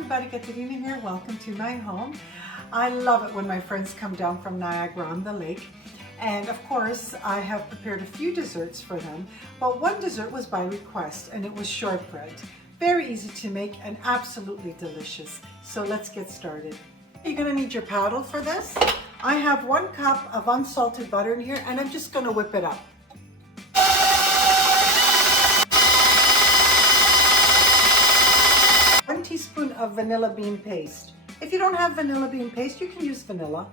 everybody, Katerina here. Welcome to my home. I love it when my friends come down from Niagara on the lake. And of course, I have prepared a few desserts for them, but one dessert was by request and it was shortbread. Very easy to make and absolutely delicious. So let's get started. You're gonna need your paddle for this. I have 1 cup of unsalted butter in here and I'm just gonna whip it up. 1 teaspoon of vanilla bean paste. If you don't have vanilla bean paste, you can use vanilla.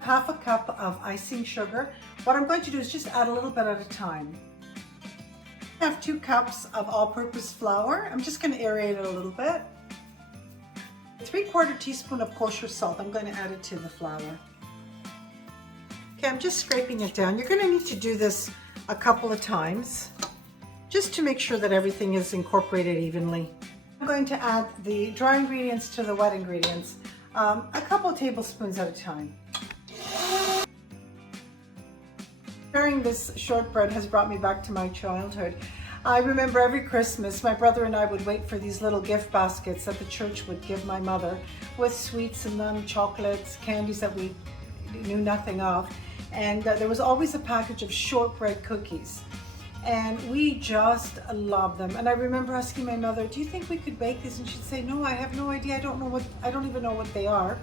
1/2 cup of icing sugar. What I'm going to do is just add a little bit at a time. I have 2 cups of all-purpose flour. I'm just going to aerate it a little bit. 3/4 teaspoon of kosher salt. I'm going to add it to the flour. Okay, I'm just scraping it down. You're going to need to do this a couple of times just to make sure that everything is incorporated evenly. I'm going to add the dry ingredients to the wet ingredients, a couple of tablespoons at a time. Preparing this shortbread has brought me back to my childhood. I remember every Christmas my brother and I would wait for these little gift baskets that the church would give my mother with sweets in them, chocolates, candies that we knew nothing of. And there was always a package of shortbread cookies. And we just loved them. And I remember asking my mother, do you think we could bake these? And she'd say, no, I have no idea. I don't even know what they are.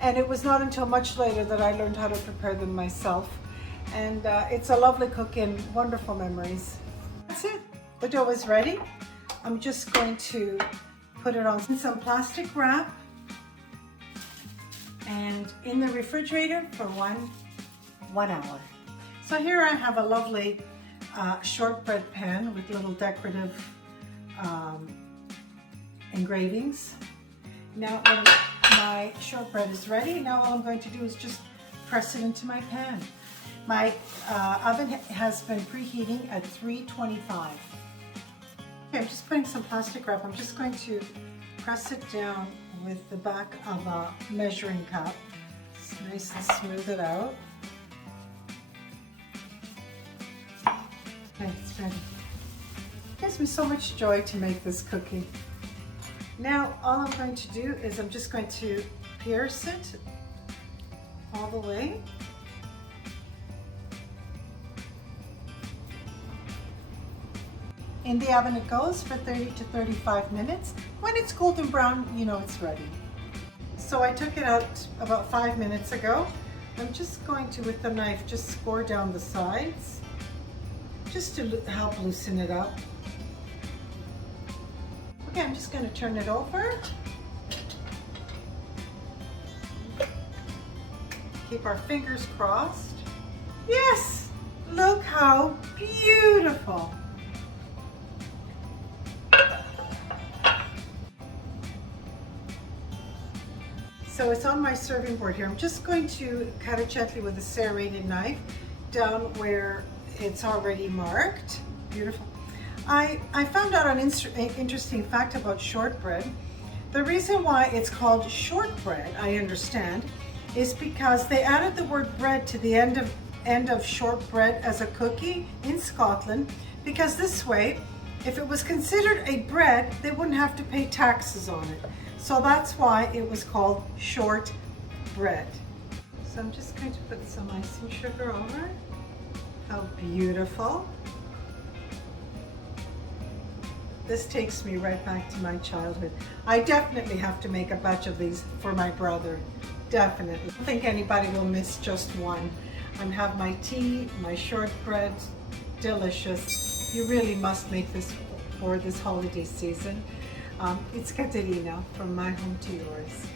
And it was not until much later that I learned how to prepare them myself. And it's a lovely cook and wonderful memories. That's it. The dough is ready. I'm just going to put it on some plastic wrap and in the refrigerator for one hour. So here I have a lovely shortbread pan with little decorative engravings. Now when my shortbread is ready, now all I'm going to do is just press it into my pan. My oven has been preheating at 325. Okay, I'm just putting some plastic wrap. I'm just going to press it down with the back of a measuring cup. It's nice and smooth it out. Okay, it's ready. It gives me so much joy to make this cookie. Now all I'm going to do is I'm just going to pierce it all the way. In the oven it goes for 30 to 35 minutes. When it's golden brown, you know it's ready. So I took it out about 5 minutes ago. I'm just going to, with the knife, just score down the sides, just to help loosen it up. Okay, I'm just going to turn it over. Keep our fingers crossed. Yes! Look how beautiful! So it's on my serving board here. I'm just going to cut it gently with a serrated knife down where it's already marked. Beautiful. I found out an interesting fact about shortbread. The reason why it's called shortbread, I understand, is because they added the word bread to the end of shortbread as a cookie in Scotland, because this way, if it was considered a bread, they wouldn't have to pay taxes on it. So that's why it was called shortbread. So I'm just going to put some icing sugar over. How beautiful. This takes me right back to my childhood. I definitely have to make a batch of these for my brother. Definitely. I don't think anybody will miss just one. I have my tea, my shortbread, delicious. You really must make this for this holiday season. It's Katerina from my home to yours.